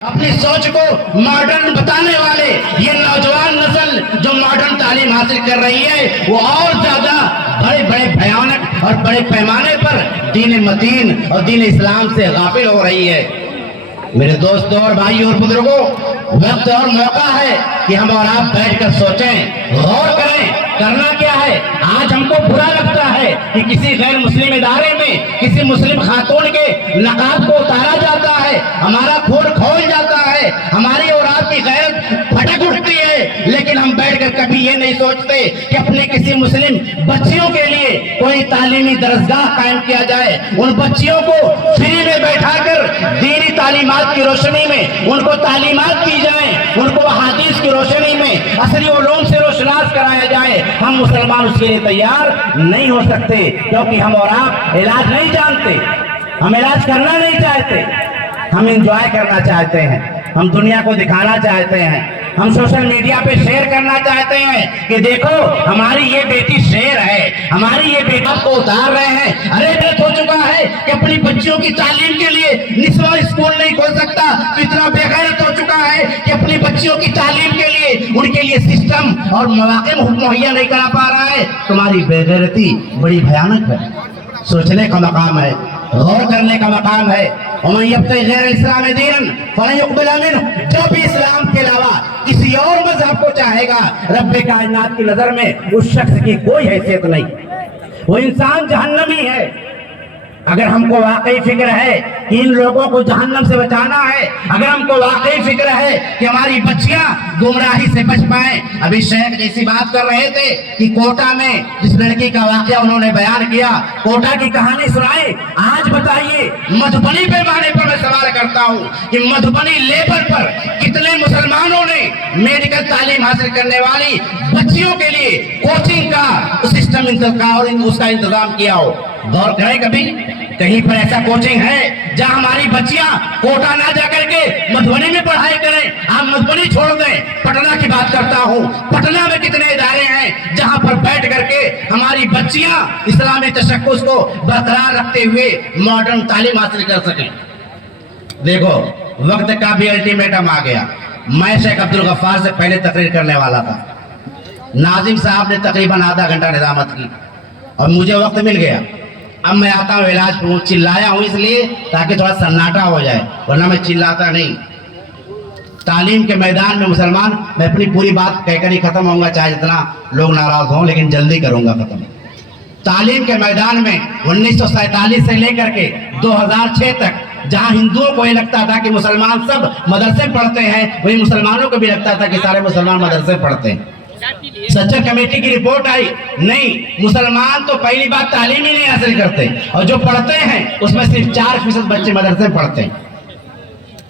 اپنی سوچ کو ماڈرن بتانے والے یہ نوجوان نسل جو ماڈرن تعلیم حاصل کر رہی ہے وہ اور زیادہ بڑے بڑے بھیانک اور بڑے پیمانے پر دین متین اور دین اسلام سے غافل ہو رہی ہے۔ میرے دوستوں اور بھائیوں اور بزرگوں، وقت اور موقع ہے کہ ہم اور آپ بیٹھ کر سوچیں، غور کریں کرنا کیا ہے۔ آج ہم کو برا لگتا ہے کہ کسی غیر مسلم ادارے میں کسی مسلم خاتون کے نقاب کو اتارا جاتا ہے، ہمارا خون کھول جاتا ہے، ہماری اور آپ کی غیرت پھٹک اٹھتی ہے، لیکن ہم بیٹھ کر کبھی یہ نہیں سوچتے کہ اپنے کسی مسلم بچیوں کے لیے کوئی تعلیمی درسگاہ قائم کیا جائے، ان بچیوں کو فری میں بیٹھا کر دینی تعلیمات کی روشنی میں ان کو تعلیمات کی جائیں، ان کو حدیث کی روشنی میں عصری علوم سے روشناس کرایا جائے۔ ہم مسلمان اس کے لیے تیار نہیں ہو سکتے، کیونکہ ہم اور آپ علاج نہیں جانتے، ہم علاج کرنا نہیں چاہتے، ہم انجوائے کرنا چاہتے ہیں، ہم دنیا کو دکھانا چاہتے ہیں، ہم سوشل میڈیا پہ شیئر کرنا چاہتے ہیں کہ دیکھو ہماری یہ بیٹی شیر ہے، ہماری یہ بیٹا کو اتار رہے ہیں۔ ارے ڈیتھ ہو چکا ہے کہ اپنی بچیوں کی تعلیم کے لیے نسواں اسکول نہیں کھول سکتا، اتنا بے غیرت ہو چکا ہے کہ اپنی بچیوں کی تعلیم کے لیے ان کے لیے سسٹم اور مواقع مہیا نہیں کرا پا رہا ہے۔ تمہاری بے غیرتی بڑی بھیانک ہے، سوچنے کا مقام ہے، غور کرنے کا مقام ہے۔ وَمَن يَبْتَغِ غَيْرَ الْإِسْلَامِ دِينًا فَلَن يُقْبَلَ مِنْهُ، جو بھی اسلام کے علاوہ کسی اور مذہب کو چاہے گا، رب کائنات کی نظر میں اس شخص کی کوئی حیثیت نہیں، وہ انسان جہنمی ہے۔ اگر ہم کو واقعی فکر ہے کہ ان لوگوں کو جہنم سے بچانا ہے، اگر ہم کو واقعی فکر ہے کہ ہماری بچیاں گمراہی سے بچ پائیں، ابھی شیخ جیسی بات کر رہے تھے کہ کوٹا میں جس لڑکی کا واقعہ انہوں نے بیان کیا، کوٹا کی کہانی سنائے۔ آج بتائیے مدھبنی پیمانے پر میں سوال کرتا ہوں کہ مدھبنی لیول پر کتنے مسلمانوں نے میڈیکل تعلیم حاصل کرنے والی بچیوں کے لیے کوچنگ کا سسٹم اور اس کا انتظام کیا ہو؟ غور کریں کبھی کہیں پر ایسا کوچنگ ہے جہاں ہماری بچیاں کوٹا نہ جا کر کے مدھبنی میں پڑھائی کریں؟ آپ مدھبنی چھوڑ دیں، پٹنہ کی بات کرتا ہوں، پٹنہ میں کتنے ادارے ہیں جہاں پر بیٹھ کر کے ہماری بچیاں اسلامی تشخص کو برقرار رکھتے ہوئے ماڈرن تعلیم حاصل کر سکیں۔ دیکھو وقت کا بھی الٹیمیٹم آ گیا۔ میں شیخ عبدالغفار سے پہلے تقریر کرنے والا تھا، ناظم صاحب نے تقریباً آدھا گھنٹہ نظامت کی اور مجھے وقت مل گیا۔ اب میں آتا ہوں علاج پہ، چلایا ہوں اس لیے تاکہ تھوڑا سناٹا ہو جائے، ورنہ میں چلاتا نہیں۔ تعلیم کے میدان میں مسلمان، میں اپنی پوری بات کہہ کر ہی ختم ہوں گا، چاہے جتنا لوگ ناراض ہوں، لیکن جلدی کروں گا ختم۔ تعلیم کے میدان میں 1947 سے لے کر کے 2006 تک جہاں ہندوؤں کو یہ لگتا تھا کہ مسلمان سب مدرسے پڑھتے ہیں، وہی مسلمانوں کو بھی لگتا تھا کہ سارے مسلمان مدرسے پڑھتے ہیں۔ سچر کمیٹی کی رپورٹ آئی، نہیں، مسلمان تو پہلی بات تعلیم ہی نہیں حاصل کرتے، اور جو پڑھتے ہیں اس میں صرف 4% بچے مدرسے پڑھتے ہیں۔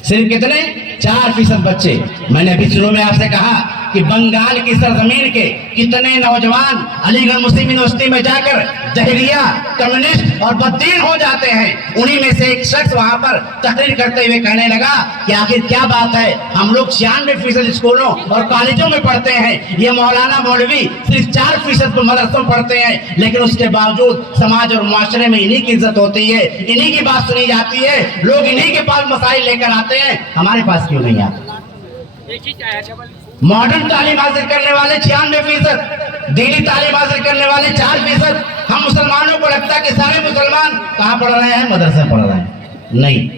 صرف کتنے؟ 4% بچے۔ میں نے ابھی شروع میں آپ سے کہا کہ بنگال کی سرزمین کے کتنے نوجوان علی گڑھ مسلم یونیورسٹی میں جا کر دہریہ، کمیونسٹ اور بددین ہو جاتے ہیں۔ انہی میں سے ایک شخص وہاں پر تقریر کرتے ہوئے کہنے لگا کہ آخر کیا بات ہے، ہم لوگ 96% اسکولوں اور کالجوں میں پڑھتے ہیں، یہ مولانا مولوی صرف 4% مدرسوں پڑھتے ہیں، لیکن اس کے باوجود سماج اور معاشرے میں انہی کی عزت ہوتی ہے، انہی کی بات سنی جاتی ہے، لوگ انہی کے پاس مسائل لے کر آتے ہیں، ہمارے پاس کیوں نہیں آتے؟ ماڈرن تعلیم حاصل کرنے والے 96%، دینی تعلیم حاصل کرنے والے 4%۔ ہم مسلمانوں کو لگتا ہے کہ سارے مسلمان کہاں پڑھ رہے ہیں؟ مدرسے پڑھ رہے ہیں۔ نہیں،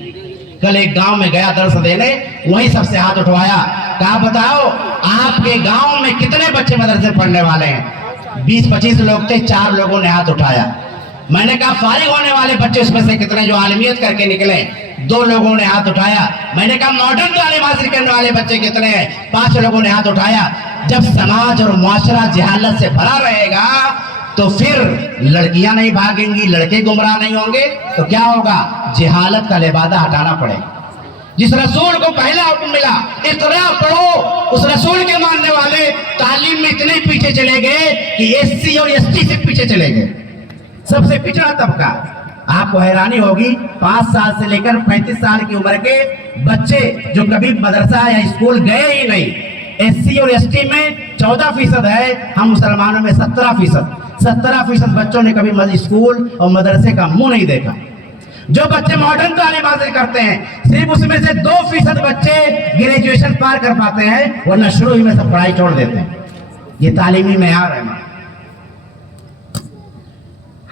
کل ایک گاؤں میں گیا درس دینے، وہیں سب سے ہاتھ اٹھوایا، کہا بتاؤ آپ کے گاؤں میں کتنے بچے مدرسے پڑھنے والے ہیں؟ 20-25 لوگ تھے، 4 لوگوں نے ہاتھ اٹھایا۔ میں نے کہا فارغ ہونے والے بچے اس میں سے کتنے جو عالمیت کر کے نکلے؟ 2 لوگوں نے ہاتھ اٹھایا۔ میں نے کہا ماڈرن تعلیم حاصل کرنے والے بچے کتنے ہیں؟ 5 لوگوں نے ہاتھ اٹھایا۔ جب سماج اور معاشرہ جہالت سے بھرا رہے گا تو پھر لڑکیاں نہیں بھاگیں گی، لڑکے گمراہ نہیں ہوں گے، تو کیا ہوگا؟ جہالت کا لبادہ ہٹانا پڑے گا۔ جس رسول کو پہلا حکم ملا اقرا پڑھو، اس رسول کے ماننے والے تعلیم میں اتنے پیچھے چلے گئے کہ SC اور ST سے پیچھے چلے گئے، سب سے پچھڑا طبقہ۔ آپ کو حیرانی ہوگی 5 سال سے لے کر 35 سال کی عمر کے بچے جو کبھی مدرسہ یا اسکول گئے ہی نہیں، SC اور ST میں 14% ہے، ہم مسلمانوں میں 17%۔ 17% بچوں نے کبھی اسکول اور مدرسے کا منہ نہیں دیکھا۔ جو بچے ماڈرن تعلیم حاصل کرتے ہیں صرف اس میں سے 2% بچے گریجویشن پار کر پاتے ہیں، ورنہ شروع ہی میں سے پڑھائی چھوڑ دیتے ہیں. یہ تعلیمی معیار ہے ہمارا.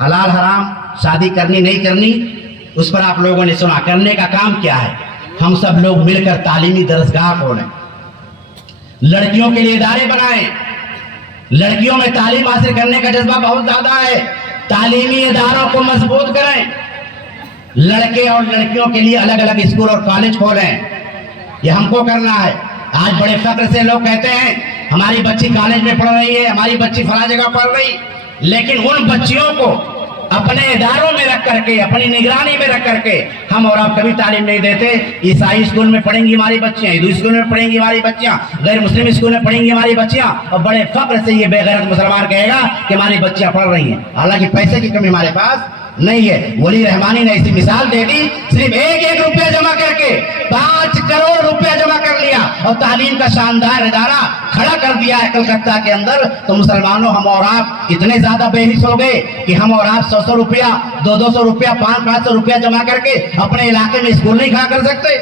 حلال حرام شادی کرنی نہیں کرنی اس پر آپ لوگوں نے سنا. کرنے کا کام کیا ہے؟ ہم سب لوگ مل کر تعلیمی درسگاہ کھولیں، لڑکیوں کے لیے ادارے بنائیں. لڑکیوں میں تعلیم حاصل کرنے کا جذبہ بہت زیادہ ہے، تعلیمی اداروں کو مضبوط کریں. لڑکے اور لڑکیوں کے لیے الگ الگ اسکول اور کالج کھولیں. یہ ہم کو کرنا ہے. آج بڑے فخر سے لوگ کہتے ہیں ہماری بچی کالج میں پڑھ رہی ہے، ہماری بچی فلاں جگہ پڑھ رہی، لیکن ان بچیوں کو اپنے اداروں میں رکھ کر کے، اپنی نگرانی میں رکھ کر کے ہم اور آپ کبھی تعلیم نہیں دیتے. عیسائی اسکول میں پڑھیں گی ہماری بچیاں، ہندو اسکول میں پڑھیں گی ہماری بچیاں، غیر مسلم اسکول میں پڑھیں گی ہماری بچیاں، اور بڑے فخر سے یہ بے غیرت مسلمان کہے گا کہ ہماری بچیاں پڑھ رہی ہیں. حالانکہ پیسے کی کمی ہمارے پاس نہیں ہے. ولی رحمانی نے ایسی مثال دے دی، صرف ایک روپیہ جمع کر کے 5 کروڑ روپیہ جمع کر لیا اور تعلیم کا شاندار ادارہ کھڑا کر دیا ہے کلکتہ کے اندر. تو مسلمانوں ہم اور آپ اتنے زیادہ بے حس ہو گئے کہ ہم اور آپ 100 روپیہ 200 روپیہ 500 روپیہ جمع کر کے اپنے علاقے میں اسکول نہیں کھڑا کر سکتے.